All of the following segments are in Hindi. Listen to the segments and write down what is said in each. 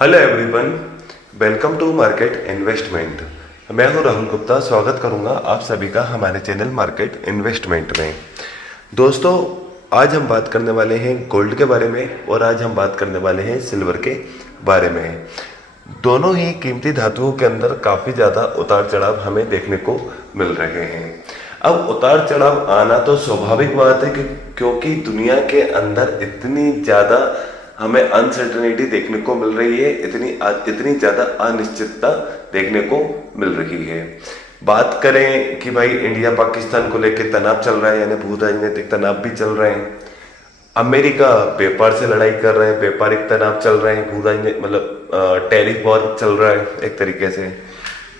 Hello everyone, welcome to market investment. मैं हूं राहुल गुप्ता। स्वागत करूंगा आप सभी का हमारे चैनल मार्केट इन्वेस्टमेंट में। दोस्तों, आज हम बात करने वाले हैं गोल्ड के बारे में और आज हम बात करने वाले हैं सिल्वर के बारे में। दोनों ही कीमती धातुओं के अंदर काफ़ी ज़्यादा उतार चढ़ाव हमें देखने को मिल रहे हैं। अब उतार चढ़ाव आना तो स्वाभाविक बात है क्योंकि दुनिया के अंदर इतनी ज़्यादा हमें अनसर्टेनिटी देखने को मिल रही है, इतनी ज़्यादा अनिश्चितता देखने को मिल रही है। बात करें कि भाई इंडिया पाकिस्तान को लेकर तनाव चल रहा है, यानी भू राजनीतिक तनाव भी चल रहे हैं। अमेरिका व्यापार से लड़ाई कर रहे हैं, व्यापारिक तनाव चल रहे हैं, भू राजनीतिक मतलब टैरिफ वॉर चल रहा है एक तरीके से।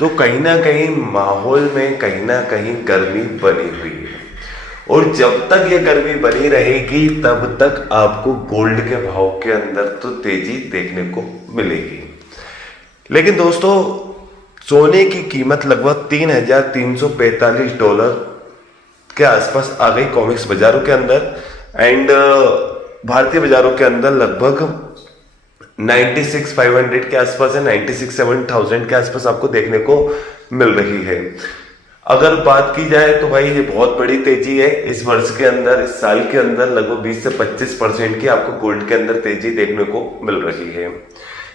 तो कहीं ना कहीं माहौल में कहीं ना कहीं गर्मी बनी हुई है और जब तक ये गर्मी बनी रहेगी तब तक आपको गोल्ड के भाव के अंदर तो तेजी देखने को मिलेगी। लेकिन दोस्तों, सोने की कीमत लगभग $3,345 के आसपास आ गई कॉमिक्स बाजारों के अंदर एंड भारतीय बाजारों के अंदर लगभग 96,500 के आसपास है, 96,700 के आसपास आपको देखने को मिल रही है। अगर बात की जाए तो भाई ये बहुत बड़ी तेजी है। इस वर्ष के अंदर, इस साल के अंदर लगभग 20 से 25% की आपको गोल्ड के अंदर तेजी देखने को मिल रही है।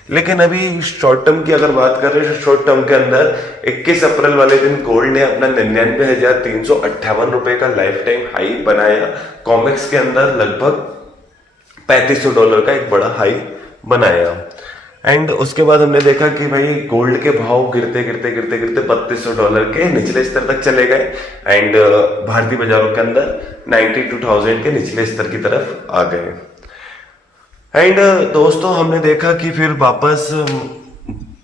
लेकिन अभी शॉर्ट टर्म की अगर बात कर रहे हैं, शॉर्ट टर्म के अंदर 21 अप्रैल वाले दिन गोल्ड ने अपना 99,358 रुपए का लाइफ टाइम हाई बनाया। कॉमेक्स के अंदर लगभग $3,500 का एक बड़ा हाई बनाया एंड उसके बाद हमने देखा कि भाई गोल्ड के भाव गिरते गिरते गिरते गिरते $3,200 के निचले स्तर तक चले गए एंड भारतीय बाजारों के अंदर 92,000 के निचले स्तर की तरफ आ गए। एंड दोस्तों, हमने देखा कि फिर वापस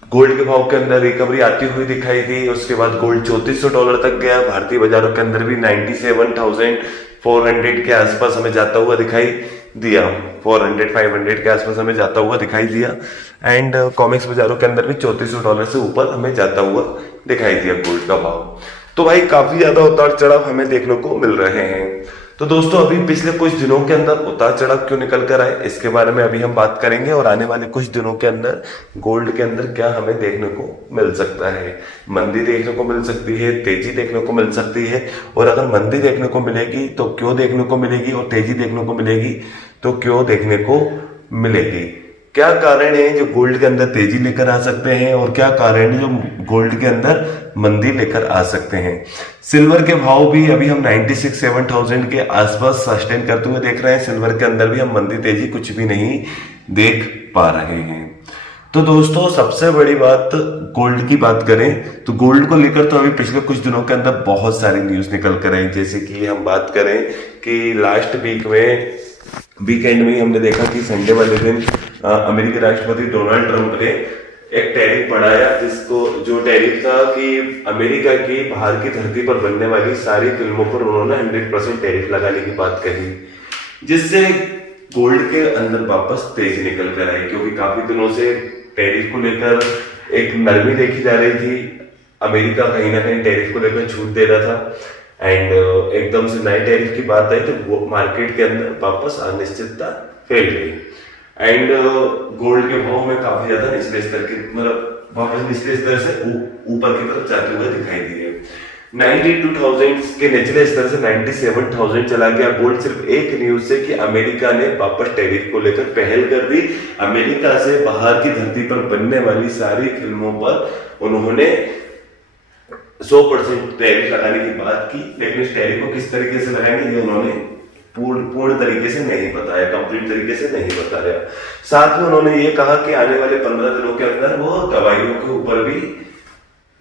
गोल्ड के भाव के अंदर रिकवरी आती हुई दिखाई दी। उसके बाद गोल्ड $3,400 तक गया। भारतीय बाजारों के अंदर भी 97,400 के आसपास हमें जाता हुआ दिखाई दिया। 400-500 के आसपास हमें जाता हुआ दिखाई दिया एंड कॉमिक्स बाजारों के अंदर भी $3,400 से ऊपर हमें जाता हुआ दिखाई दिया गोल्ड का भाव। तो भाई काफी ज्यादा उतार चढ़ाव हमें देखने को मिल रहे हैं। तो दोस्तों, अभी पिछले कुछ दिनों के अंदर उतार चढ़ाव क्यों निकल कर आए, इसके बारे में अभी हम बात करेंगे और आने वाले कुछ दिनों के अंदर गोल्ड के अंदर क्या हमें देखने को मिल सकता है। मंदी देखने को मिल सकती है, तेजी देखने को मिल सकती है और अगर मंदी देखने को मिलेगी तो क्यों देखने को मिलेगी और तेजी देखने को मिलेगी तो क्यों देखने को मिलेगी। क्या कारण है जो गोल्ड के अंदर तेजी लेकर आ सकते हैं और क्या कारण है जो गोल्ड के अंदर मंदी लेकर आ सकते हैं। सिल्वर के भाव भी अभी हम 96,700 के आसपास सस्टेन करते हुए देख रहे हैं। सिल्वर के अंदर भी हम मंदी तेजी कुछ भी नहीं देख पा रहे हैं। तो दोस्तों, सबसे बड़ी बात गोल्ड की बात करें तो गोल्ड को लेकर तो अभी पिछले कुछ दिनों के अंदर बहुत सारी न्यूज निकल कर आई। जैसे कि हम बात करें कि लास्ट वीकेंड में हमने देखा कि संडे वाले दिन अमेरिकी राष्ट्रपति डोनाल्ड ट्रंप ने एक टैरिफ बढ़ाया, जो टैरिफ था कि अमेरिका की बाहर की धरती पर बनने वाली सारी फिल्मों पर उन्होंने 100% टैरिफ लगाने की बात कही, जिससे गोल्ड के अंदर वापस तेजी निकल कर आई। क्योंकि काफी दिनों से टैरिफ को लेकर एक नरमी देखी जा रही थी। अमेरिका कहीं ना कहीं टैरिफ को लेकर छूट दे रहा था एंड एकदम से नए टैरिफ की बात आई तो मार्केट के अंदर वापस अनिश्चितता फैल गई एंड गोल्ड के भाव में काफी ज्यादा निचले स्तर के मतलब वापस निचले स्तर से ऊपर की तरफ जाते हुए दिखाई दिए। 92,000 के निचले स्तर से 97,000 चला गया गोल्ड, सिर्फ एक न्यूज से कि अमेरिका ने वापस टैरिफ को लेकर पहल कर दी। अमेरिका से बाहर की धरती पर बनने वाली सारी फिल्मों पर उन्होंने 100% टैरिफ लगाने की बात की, लेकिन इस टैरिफ को किस तरीके से लगाएंगे ये उन्होंने पूर्ण तरीके से नहीं बताया, कंप्लीट तरीके से नहीं बताया। साथ में उन्होंने ये कहा कि आने वाले 15 दिनों के अंदर वो दवाइयों के ऊपर भी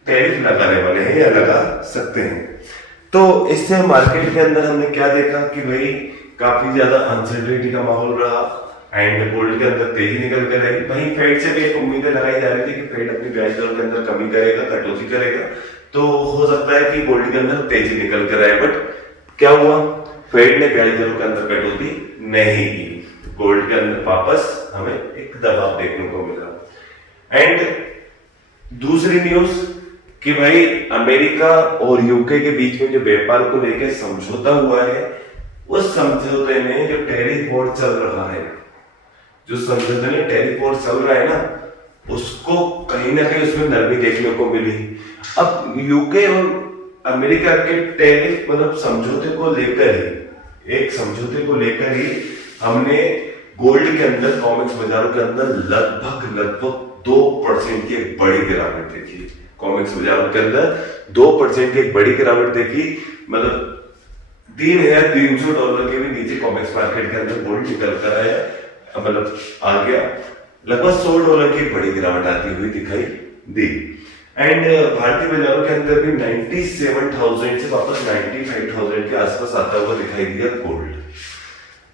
टैरिफ लगाने वाले हैं या लगा सकते हैं। तो इससे मार्केट के अंदर हमने क्या देखा कि भाई काफी ज्यादा अनसर्टेनिटी का माहौल रहा एंड गोल्ड के अंदर तेजी निकल कर आई। वहीं फेड से भी एक उम्मीदें लगाई जा रही थी कि फेड अपनी ब्याज दरों के अंदर कमी करेगा, कटौती करेगा, तो हो सकता है कि गोल्ड के अंदर तेजी निकल कर आए। बट क्या हुआ, फेड ने ब्याज दरों के अंदर कटौती नहीं की, गोल्ड के अंदर वापस हमें एक दबाव देखने को मिला। एंड दूसरी न्यूज कि भाई अमेरिका और यूके के बीच में जो व्यापार को लेकर समझौता हुआ है, उस समझौते में जो टैरिफ वॉर चल रहा है, जो समझौते में टैरिफ वॉर चल रहा है ना, उसको कहीं ना कहीं उसमें नरमी देखने को मिली। अब यूके और अमेरिका के टैरिफ मतलब समझौते को लेकर ही, एक समझौते को लेकर ही हमने गोल्ड के अंदर, कॉमिक्स बाजारों के अंदर लगभग 2% की एक बड़ी गिरावट देखी। कॉमिक्स बाजारों के अंदर 2% की एक बड़ी गिरावट देखी। मतलब $3,300 के भी नीचे कॉमिक्स मार्केट के अंदर गोल्ड निकल कर आया, मतलब आ गया। लगभग $100 की बड़ी गिरावट आती हुई दिखाई दी। एंड भारतीय बाजारों के अंदर भी 97,000 से वापस 95,000 के आसपास आता हुआ दिखाई दिया गोल्ड।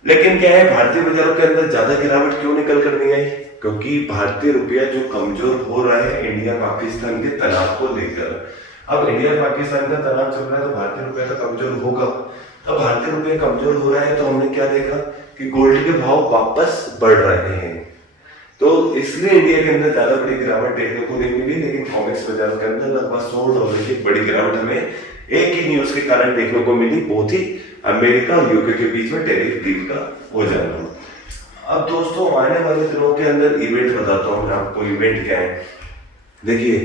लेकिन क्या है, भारतीय बाजारों के अंदर ज्यादा गिरावट क्यों निकल कर नहीं आई? क्योंकि भारतीय रुपया जो कमजोर हो रहा है इंडिया पाकिस्तान के तनाव को लेकर। अब इंडिया पाकिस्तान का तनाव चल रहा है तो भारतीय रुपया तो कमजोर होगा। अब भारतीय रुपया कमजोर हो रहा है तो हमने क्या देखा कि गोल्ड के भाव वापस बढ़ रहे हैं। तो इसलिए इंडिया के अंदर ज्यादा बड़ी गिरावट देखने को नहीं मिली, लेकिन कॉमिक्स बाजारों के अंदर लगभग $100 की बड़ी गिरावट हमें एक ही न्यूज के कारण देखने को मिली, वो थी अमेरिका और यूके के बीच में टैरिफ डील का हो जाना। अब दोस्तों आने वाले दिनों के अंदर इवेंट बताता हूँ मैं आपको। इवेंट क्या है, देखिए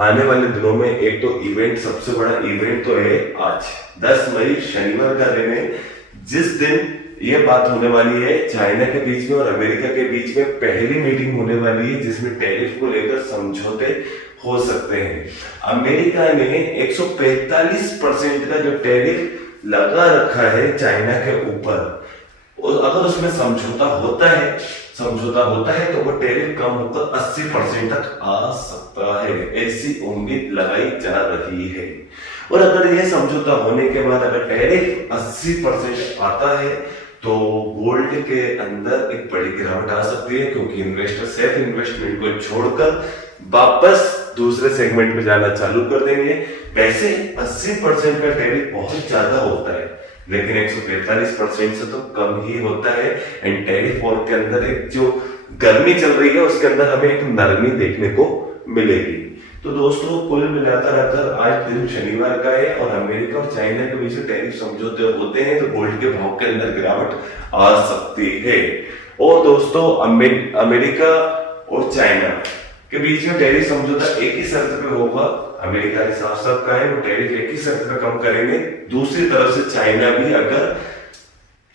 आने वाले दिनों में एक तो इवेंट, सबसे बड़ा इवेंट तो है आज 10 मई शनिवार का दिन है, जिस दिन ये बात होने वाली है चाइना के बीच में और अमेरिका के बीच में पहली मीटिंग होने वाली है जिसमें टैरिफ को लेकर समझौते हो सकते हैं। अमेरिका ने 145% का जो टैरिफ लगा रखा है चाइना के ऊपर, और अगर उसमें समझौता होता है तो वो टैरिफ कम होकर 80% तक आ सकता है, ऐसी उम्मीद लगाई जा रही है। और अगर ये समझौता होने के बाद अगर टैरिफ 80% आता है तो गोल्ड के अंदर एक बड़ी गिरावट आ सकती है, क्योंकि इन्वेस्टर सेफ इन्वेस्टमेंट को छोड़कर वापस दूसरे सेगमेंट में जाना चालू कर देंगे। वैसे 80% का टैरिफ बहुत ज्यादा होता है, लेकिन 145% से तो कम ही होता है। एंड टैरिफ वॉर के अंदर एक जो गर्मी चल रही है उसके अंदर हमें एक नरमी देखने को मिलेगी। तो दोस्तों कुल मिलाकर अगर आज दिन शनिवार का है और अमेरिका और चाइना के बीच में टैरिफ समझौते होते हैं तो गोल्ड के भाव के अंदर गिरावट आ सकती है। और दोस्तों अमेरिका और चाइना के बीच में टैरिफ समझौता एक ही शर्त पे होगा। अमेरिका ने साफ साफ कहा है वो टैरिफ एक ही शर्त पे कम करेंगे। दूसरी तरफ से चाइना भी अगर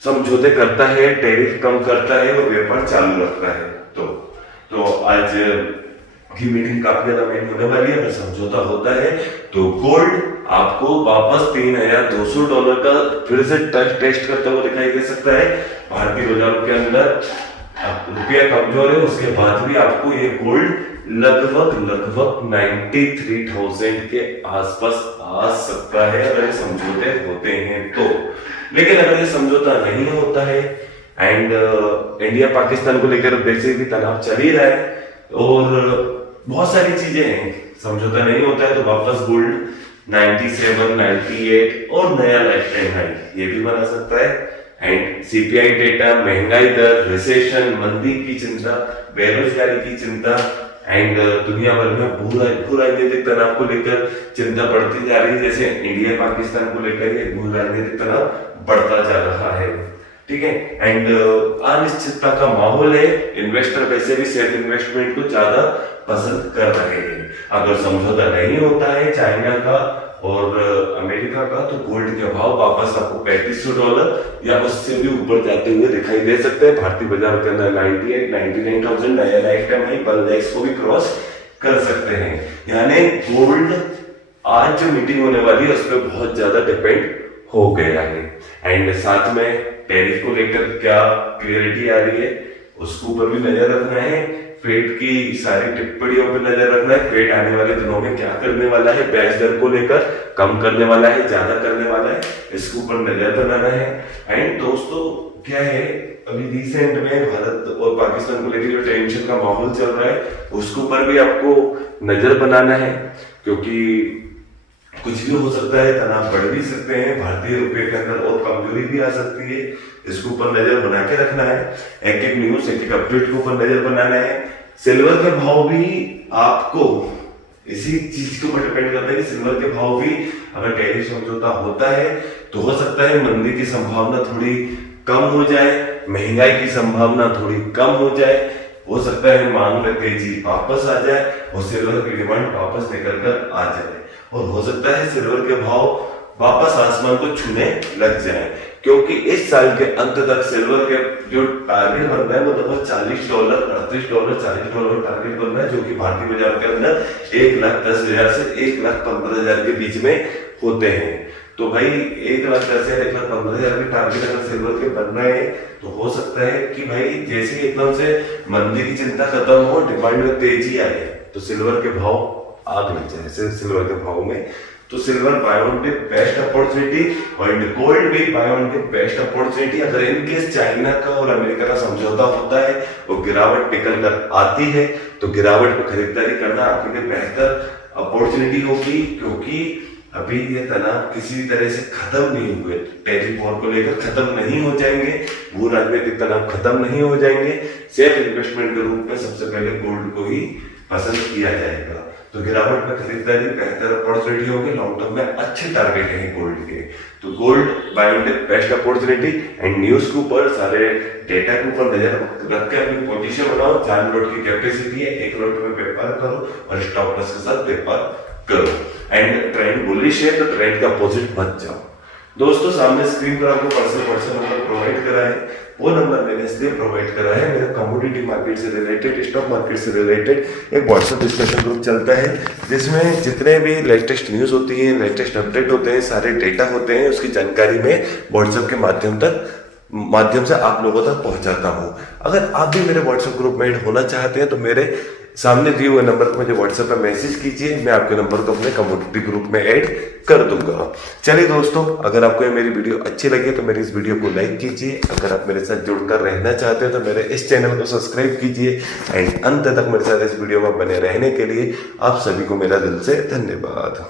समझौते करता है, टैरिफ कम करता है और व्यापार चालू रखता है तो आज की मीटिंग काफी ज्यादा मेन होने वाली है। अगर समझौता होता है तो गोल्ड आपको वापस $3,200 का फिर से टेस्ट करता हुआ दिखाई दे सकता है। भारतीय बाजारों के अंदर रुपया कमजोर है, उसके बाद भी आपको ये गोल्ड लगभग 93,000 के आसपास आ सकता है अगर ये समझौते होते हैं तो। लेकिन अगर ये समझौता नहीं होता है एंड इंडिया पाकिस्तान को लेकर वैसे भी तनाव चल ही रहा है और बहुत सारी चीजें हैं, समझौता नहीं होता है तो वापस गोल्ड 97, 98 और नया लाइफ टाइम हाई ये भी बना सकता है। एंड सीपीआई डेटा, महंगाई दर, रिसेशन, मंदी की चिंता, बेरोजगारी की चिंता एंड दुनिया भर में भू राजनीतिक तनाव को लेकर चिंता बढ़ती जा रही है। जैसे इंडिया पाकिस्तान को लेकर ये भू राजनीतिक तनाव बढ़ता जा रहा है, ठीक है। एंड अनिश्चितता का माहौल है, इन्वेस्टर वैसे भी सेफ इन्वेस्टमेंट को ज्यादा पसंद कर रहे हैं। अगर समझौता नहीं होता है चाइना का और अमेरिका का तो गोल्ड के भाव वापस आपको $3,500 या उससे भी ऊपर जाते हुए दिखाई दे सकते हैं। भारतीय बाजार के अंदर 98, 99,000 नया लाइफ टाइम हाई 1 लाख को भी क्रॉस कर सकते हैं। यानी गोल्ड आज जो मीटिंग होने वाली है उस पर बहुत ज्यादा डिपेंड हो गया है। एंड साथ में टैरिफ को लेकर क्या क्लियरिटी आ रही है उसके ऊपर भी नजर रखना है। फेड की सारी टिप्पणियों पर नजर रखना है। फेड आने वाले दिनों में क्या करने वाला है, ब्याज दर को लेकर कम करने वाला है, ज्यादा करने वाला है, इसके ऊपर नजर बनाना है। एंड दोस्तों क्या है, अभी रिसेंट में भारत और पाकिस्तान को लेकर जो टेंशन का माहौल चल रहा है उसके ऊपर भी आपको नजर बनाना है, क्योंकि कुछ भी हो सकता है, तनाव बढ़ भी सकते हैं, भारतीय रुपए के अंदर और कमजोरी भी आ सकती है। इसके ऊपर नजर बना के रखना है। एक एक न्यूज, एक एक अपडेट के ऊपर नजर बनाना है। सिल्वर के भाव भी आपको इसी चीज के ऊपर डिपेंड करता है कि सिल्वर के भाव भी अगर टैरिफ समझौता होता है तो हो सकता है मंदी की संभावना थोड़ी कम हो जाए, महंगाई की संभावना थोड़ी कम हो जाए। हो सकता है मांग में तेजी वापस आ जाए और सिल्वर की डिमांड वापस निकल कर आ जाए, और हो सकता है सिल्वर के भाव वापस आसमान को छूने लग जाए, क्योंकि इस साल के अंत तक सिल्वर के जो टारगेट बन रहा है वो लगभग $40, $38, $40 टारगेट बन रहा है, जो कि भारतीय बाजार के अंदर 1,10,000 से 1,15,000 के बीच में होते हैं। तो भाई 1,10,000 1,15,000 के टारगेट अगर सिल्वर के बन रहे हैं तो हो सकता है कि भाई जैसे एकदम से मंदी की चिंता खत्म हो, डिमांड में तेजी आए तो सिल्वर के भाव आग लग जाए सिल्वर के भाव में। तो सिल्वर बाय ऑन पे बेस्ट अपॉर्चुनिटी और गोल्ड भी बाय ऑन पे बेस्ट अपॉर्चुनिटी। अगर इनकेस चाइना का और अमेरिका का समझौता होता है और गिरावट निकल कर आती है तो गिरावट पे खरीदारी करना आपके लिए बेहतर अपॉर्चुनिटी होगी, क्योंकि अभी ये तनाव किसी तरह से खत्म नहीं हुए, टैरिफ वॉर को लेकर खत्म नहीं हो जाएंगे, भू राजनीतिक तनाव खत्म नहीं हो जाएंगे। सेफ इन्वेस्टमेंट के रूप में सबसे पहले गोल्ड को ही पसंद किया जाएगा। तो गिरावट में खरीदारी बेहतर अपॉर्चुनिटी होगी, लॉन्ग टर्म में अच्छे टारगेट हैं गोल्ड के। तो gold buy on best opportunity. And news के ऊपर सारे डेटा के ऊपर नजर रख के अपनी पोजीशन बनाओ। 4 लोट की कैपेसिटी है, 1 लोट में व्यापार करो और स्टॉप लॉस के साथ व्यापार करो। एंड ट्रेंड बुलिश है तो ट्रेंड का अपोजिट मत जाओ। दोस्तों सामने स्क्रीन पर आपको पर्सनल नंबर प्रोवाइड करा है, वो नंबर मैंने इसलिए प्रोवाइड करा है, मेरा कमोडिटी मार्केट से रिलेटेड, स्टॉक मार्केट से रिलेटेड एक व्हाट्सएप डिस्कशन ग्रुप चलता है, जिसमें जितने भी लेटेस्ट न्यूज होती है, लेटेस्ट अपडेट होते हैं, सारे डेटा होते हैं, उसकी जानकारी में व्हाट्सएप के माध्यम से आप लोगों तक पहुंचाता हूं। अगर आप भी मेरे व्हाट्सएप ग्रुप में ऐड होना चाहते हैं तो मेरे सामने दिए हुए नंबर पर मुझे व्हाट्सएप पे मैसेज कीजिए, मैं आपके नंबर को अपने कम्युनिटी ग्रुप में ऐड कर दूंगा। चलिए दोस्तों, अगर आपको ये मेरी वीडियो अच्छी लगी तो मेरी इस वीडियो को लाइक कीजिए। अगर आप मेरे साथ जुड़कर रहना चाहते हैं तो मेरे इस चैनल को सब्सक्राइब कीजिए। एंड अंत तक मेरे साथ इस वीडियो में बने रहने के लिए आप सभी को मेरा दिल से धन्यवाद।